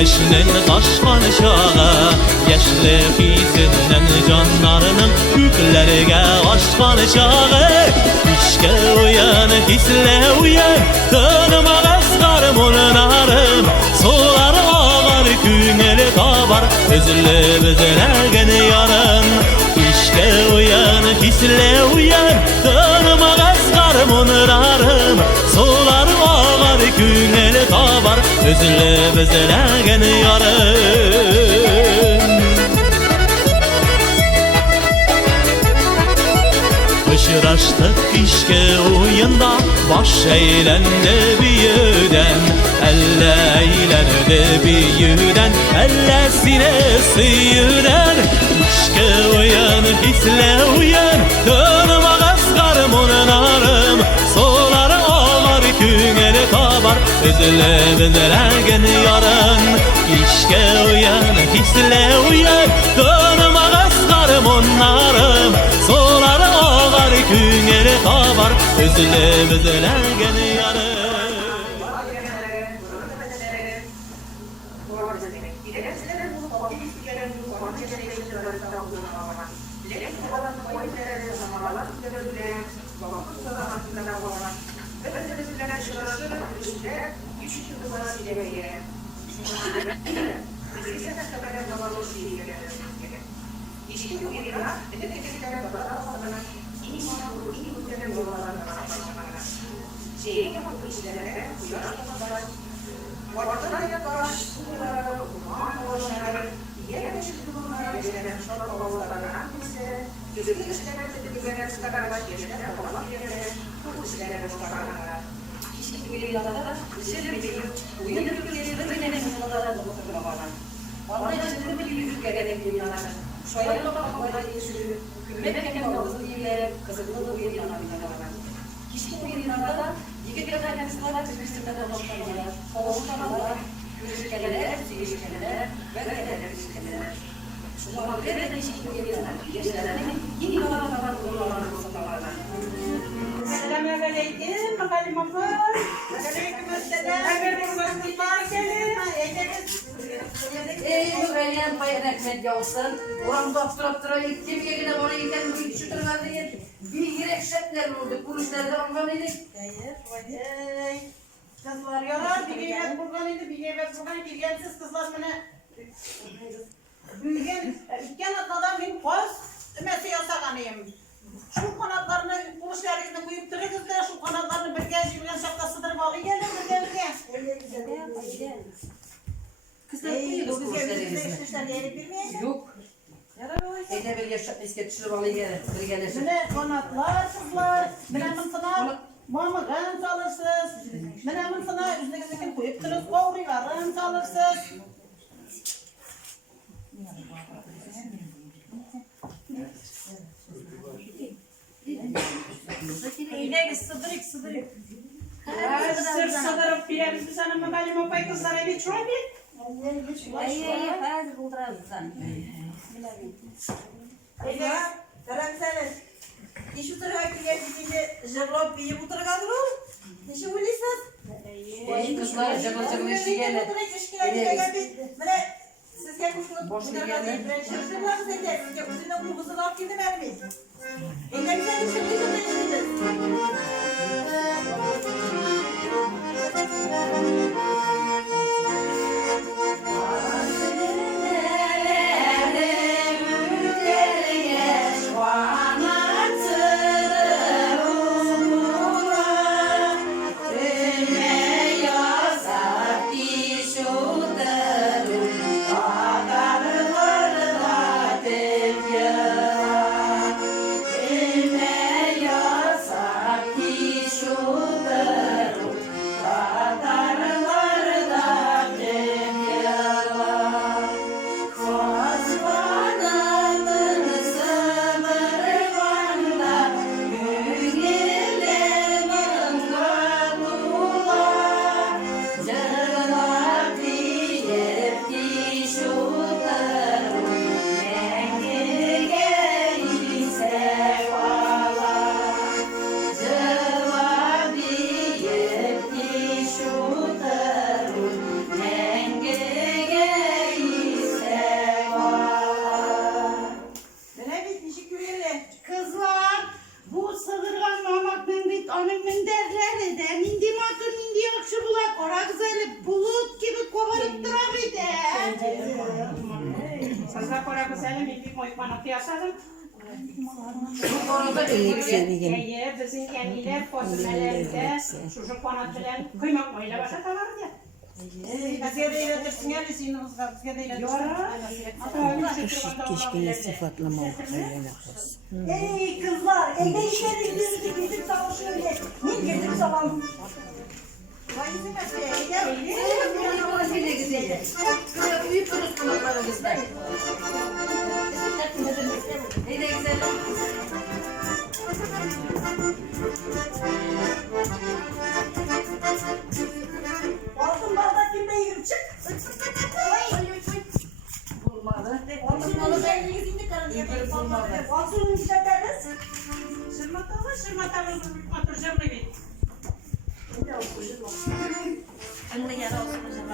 güneşinin kaşkan şağı, yaşlı fizinden canlarının yüklerge aşkan şağı. İşke uyan, hisle uyan, tanıma askarım onarım. Solar ağar, küngeli kabar, özlü bezlergen yarın. İşke uyan, hisle uyan, tanıma askarım onarım. Solar ağar, küngeli kabar, özlü bezlergen yarın. Hışıraştık işke oyunda, baş eğlendi büyüden. Elle eğlendi büyüden, ellesine sıyıran. İşke uyan, hisle uyan, tanıma askarım onarım. Solar ağar, küngeli kabar, özle bezlergen yarın. İşke uyan, hisle uyan, tanıma askarım onarım. Solar ağar, küngeli kabar, özle bezlergen yarın. Selamünaleyküm, bakalım abla. Aleykümselam. Öğlen payın ekmek yavsun. Oran doktora kim yerine bana yeken bir küçük durumda değil. Bir yürek şekler oldu. Kuruşlarda olmalıydık. Hayır, kızlar yorar, bir yemek buradan indi, bir yemek buradan girgensiz kızlar bana. Büyügen, ikken atladan benim koz, ümesi yasak anayım. Şu kanatlarını, kuruşlarını koyup duruyoruz da şu kanatlarını bir genç yürüyen şapkasıdır balı gelir, bir gelirken. Kızlar koyuyoruz kuruşlarımızı. Yok. Ede bir yaşap isketçili balı gelir. Bir gelir. Mene kanatlar kızlar, benim sana mama gan çalışsız. Benim sana üstüne koyup duruyoruz, kovrularım çalışsız. İyice sıdırık. Sıdırıp birimiz bir sana makalım opay kızlara bir çay bir. Hadi buldurar sen. Karamsarız. İş oturuyor ki geldiğinde jablo bir oturuyor kadro. İşi ulisas. Kızlar cıvıl işi gelir. Böyle siz gel kuşunu boşuna gelin. Ben çalışırlar zaten. Ya uzun okulunuzu laf girdi vermeyin. Elimizden işimizi Shoulder. Para güzelim bir koymanı piyasadım. Bu konuda bilgi. Bizim yeniler fasulyelerinde çocuk bana bilen kıymak öyle başa tamam ya. Bize de iletirsin ya lisinimiz var. Bize de iletirsin. Keşke sıfatlama okuyana olsun. Ey kızlar, evde işlerinizi bizim sana şöyle. Ne getir zaman? Vay izin Bir de güzel. Böyle büyük konuşmaları bizden. Bir de güzel. Altın bardak kimde yiyip çık. Bulmalı. Altın ben yüzünü karınca bulmadı. Altının işletmeniz. Şırmatalı oturacağım da git. Anne yara olsun hocam.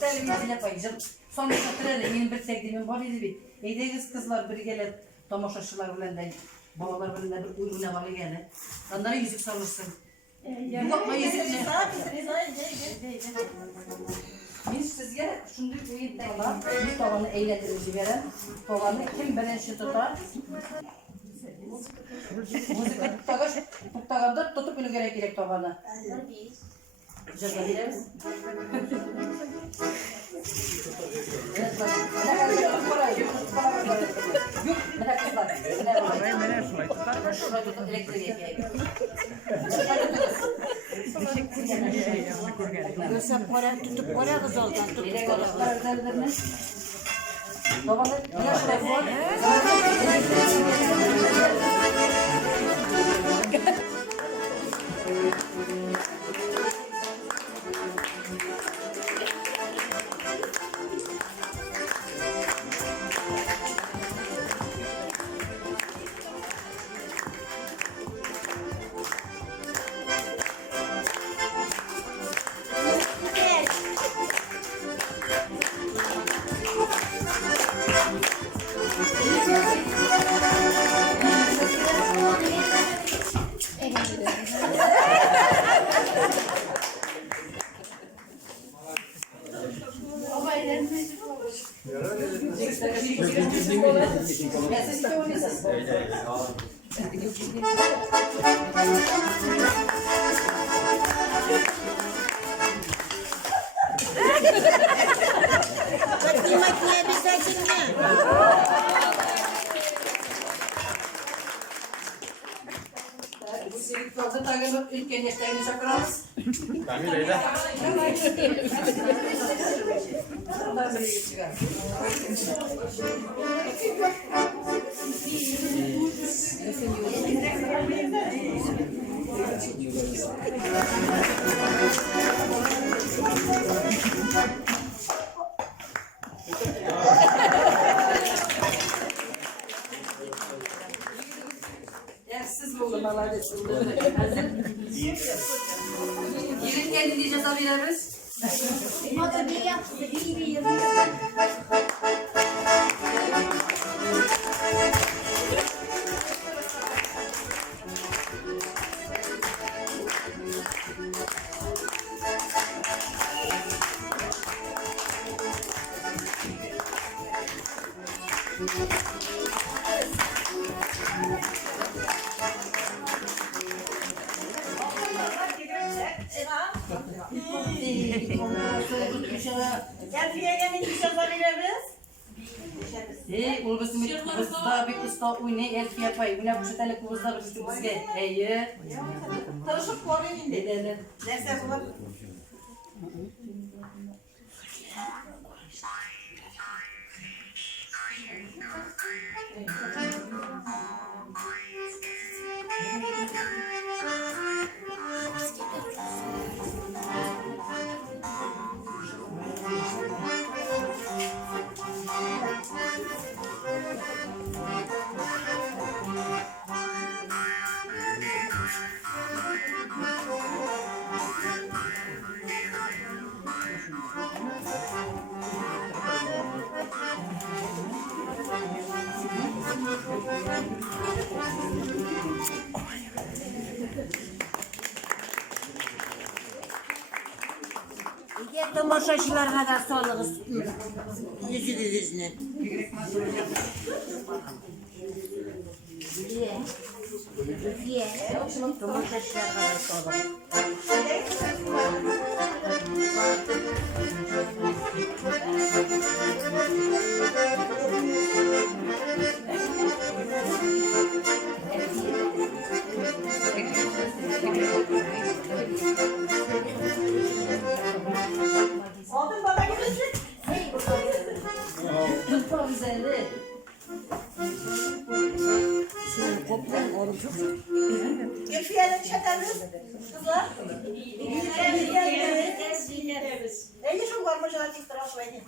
Telimizine paylaşım. Son bir satırıyla yeni bir sevdiğimin var idi bir. Eydeğiz kızlar bir gelir. Tomoşaşılar bilen de. Babalar bilen de bir uyguna balı gelir. Onlara yüzük sorursun. Yok mu yüzük ne? Biz sizge şunday koyup da bir tavanı eğletirici veren. Tavanı kim birinci tutar? Müzik tuttağında tutup bunu gerek tavanı. Cezayir. Evet bak. Yok, merak bak. Şurada tutup elektriğe yapıyor. Yoksa para tutup para kız oldan tutup para. Babanın yaşına koy. birlikte oynayacağız. Kıymetliye bir seçimle. Bu sevgi yolda takılıp ülkenin yaşlarını çakırarız. Ben de Onlar böyle çıkar. Yersiz buldum Allah desin. Yürüt kendi diyeceğiz abilerimiz. O da ne yaptı? İyi bir Elfiye gelin iş yazabiliriz. Ulbası mit kızda bir kızda uyne elfi yapay. Buna bu şetale kızda bir bizge. Eye. Tanışıp koruyun indi. Dedele. Derse bulur. Tomoşaşılarga da solğuz. Yüzünüzünü. Üfiye. Tomoşaşılarga da solğuz. Oldun bana gelirsin. Çok güzeldi. Elfiye'nin iş ederiz. Kızlar. Ey şu varmış artık taraf verin.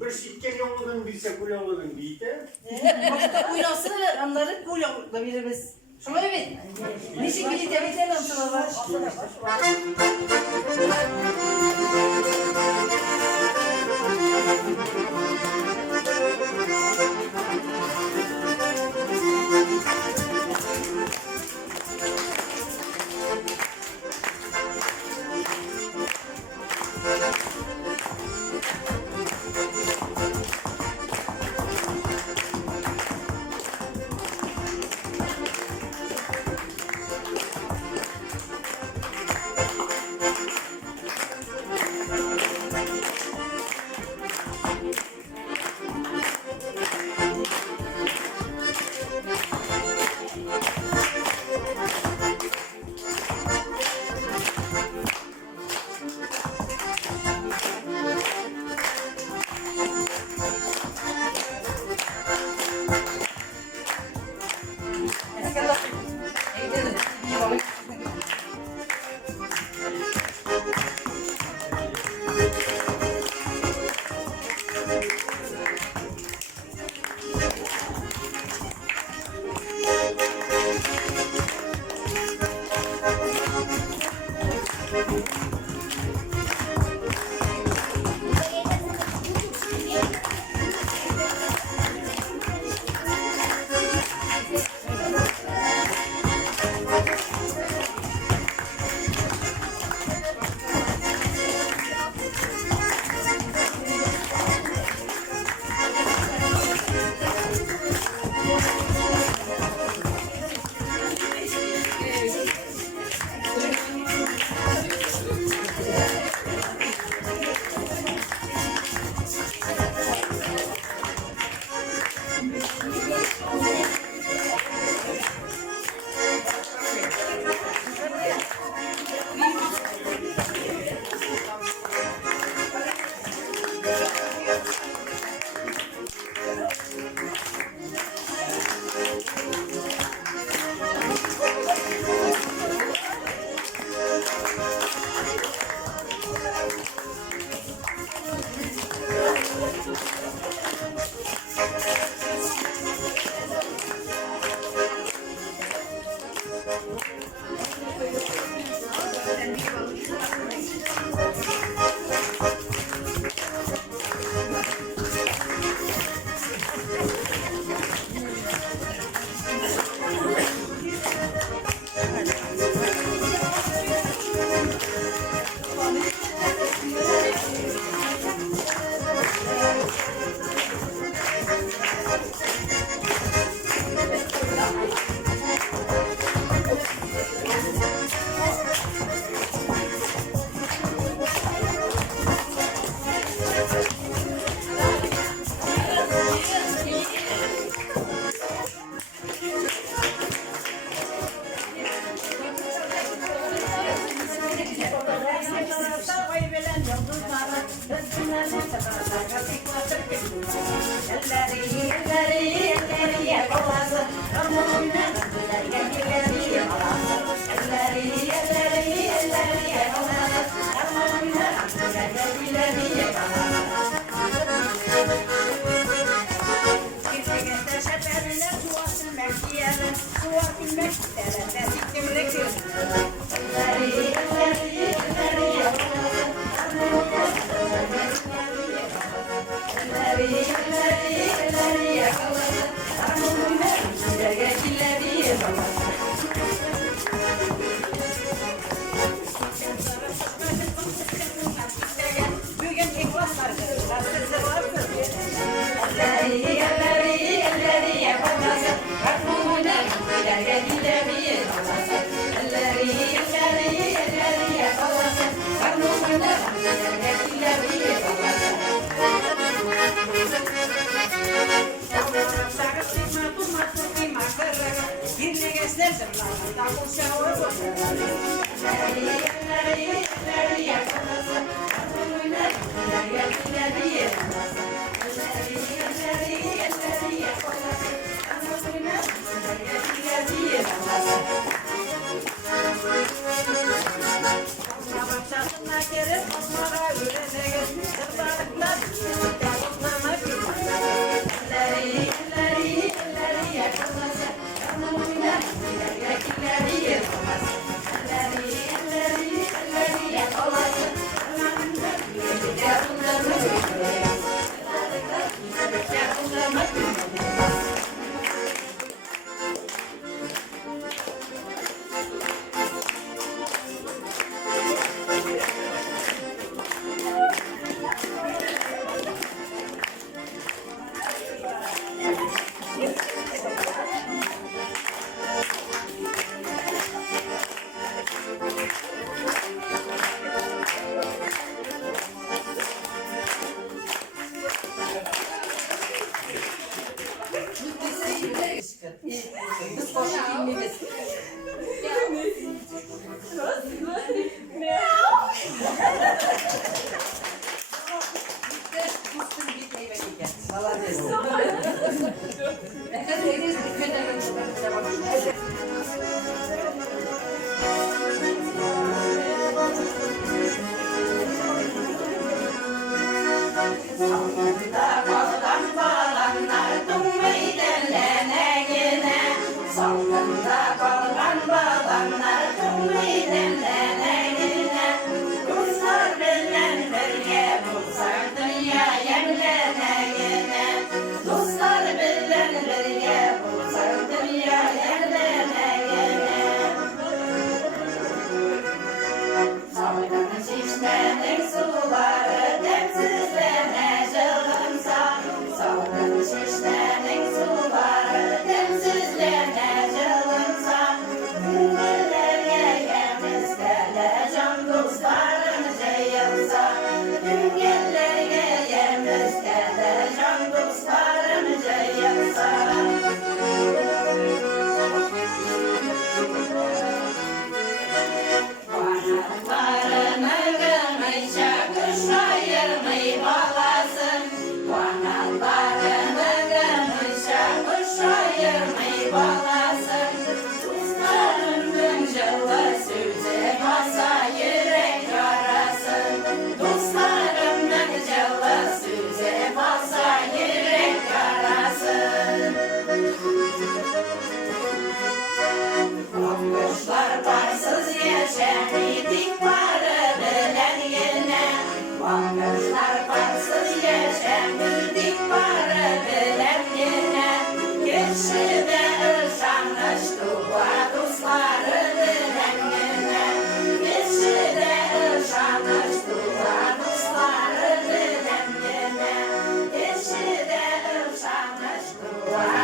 Bir şirket yolladın, bir sekul yolladın deydi. Başta uyansın onları kul yolda biliriz. Şuna evet. Nişi gidi demeten amcalar var.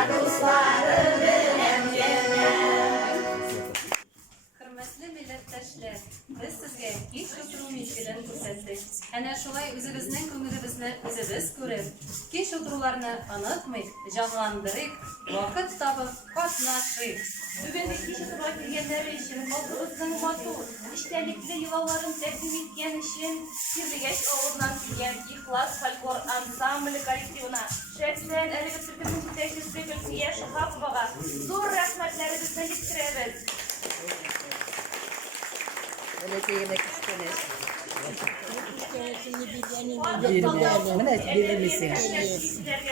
Dostları bilen şolay özübüzning ko'nglimizni o'zimiz ko'rib, kesh o'tiruvlarni unutmay, jonlantirib, vaqt topib qatnashib. Bugungi kechga kelganlar için, xalqimizning motor, ishtalikli yuvallarini taqdim etgan için, Kirdigash ovuldan kelgan Ixlos folklor ansambli kollektivina, shaxsan Aliyev Turkmen yetakchisi Gulfiya Shahobovaga zo'r rahmatlarimizni yetkazamiz.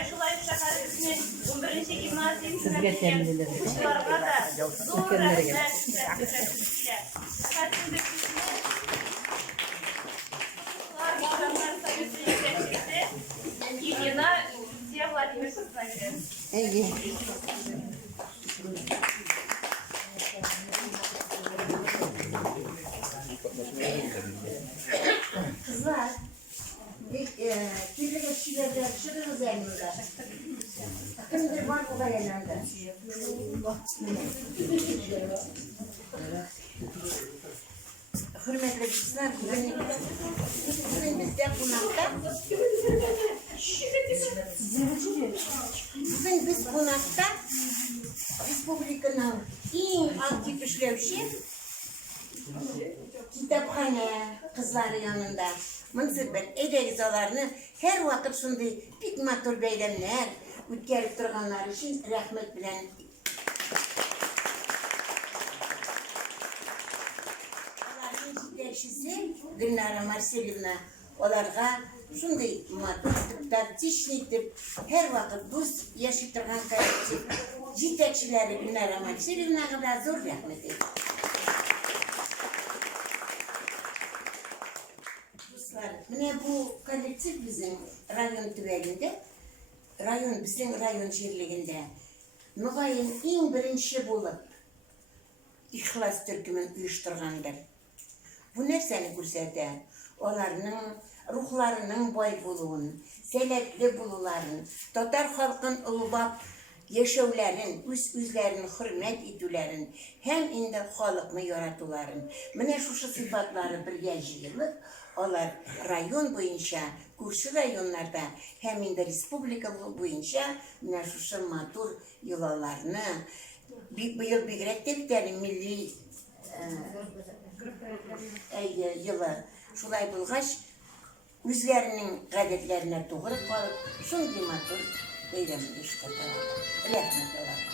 Şulay şaharımızın 11. gimnaziyum sınıfının kuşlarına da zor Елена Люция Владимировна верен. Kızlar, kirli şeylerden şırınız elinde. Şimdi var o da elinde. Hürmetli kızlar, bugün bizde konakta. Bugün biz konakta Respublikanın en aktif işlevşi kitapxana kızları yanında mınsıbet edegizalarını her vakit şunday pek matur beylemler ötkerip durganlar için rahmet bilen onların yetekçisi Gülnara Marselyevna olarga şunday matur tartışnitip her vakit dost yaşayıp durgan kolektiv yetekçileri Gülnara Marselyevna'ga da zor rahmet ediyor. Mine bu kolektif bizim rayon tüvelinde, bizim rayon şehirliginde Nugay'ın en birinci bulup İhlas Türkmen uyuşturgandır. Bu nerseni gösterdi? Onların ruhlarının boy buluğun, selepli buluların, Tatar halkın ılbap yaşavların, özlerini hürmet etülerin, hem indi halkını yaratuların. Mine şu sıfatları birge jıyılıp, onlar rayon boyunca, kurşu rayonlarda hem indi respublika boyunca şu matur yılalarını bu yıl bigrek biteri milli yılı şulay bulgaç özlerinin gadetlerine doğru kalıp şunday matur eylemini işletirler. Rahmet olarlar.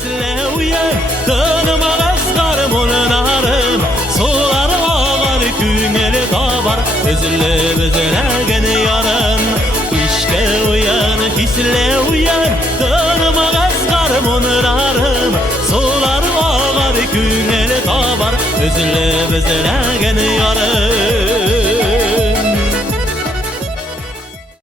hisleyen Dönüme asgarım onarım Solar ağar küngeli tabar Özülü beziregen yarın İşke uyan hisleyen Dönüme asgarım onarım Solar ağar küngeli tabar Özülü beziregen yarın